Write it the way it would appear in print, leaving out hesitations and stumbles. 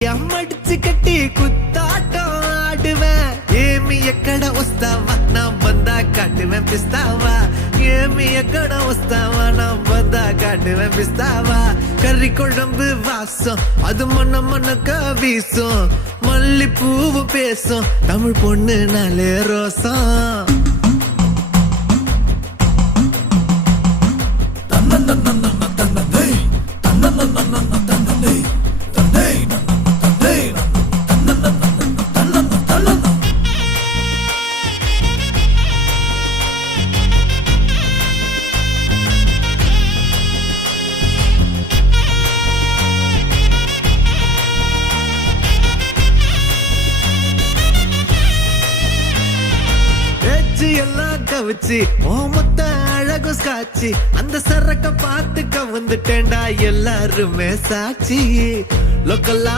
అమ్మడిచి కట్టి కుత్తాటం ఆడువే ఏమి ఎక్కడ వస్తావా నా బందా కాటువే పిస్తావా ఏమి ఎక్కడ వస్తావా నా బందా కాటువే పిస్తావా కర్రీ కొழம்பு வாசம் அது மனக்க வீசும் மல்லி பூவு பேசும் தமிழ் பொண்ணு நாளே ரோசம் எல்லாம் கவிச்சு ஓமத்த அழகு காட்சி அந்த சரக்க பார்த்து கவுந்துட்டேன்டா எல்லாருமே சாட்சி லோக்கல்லா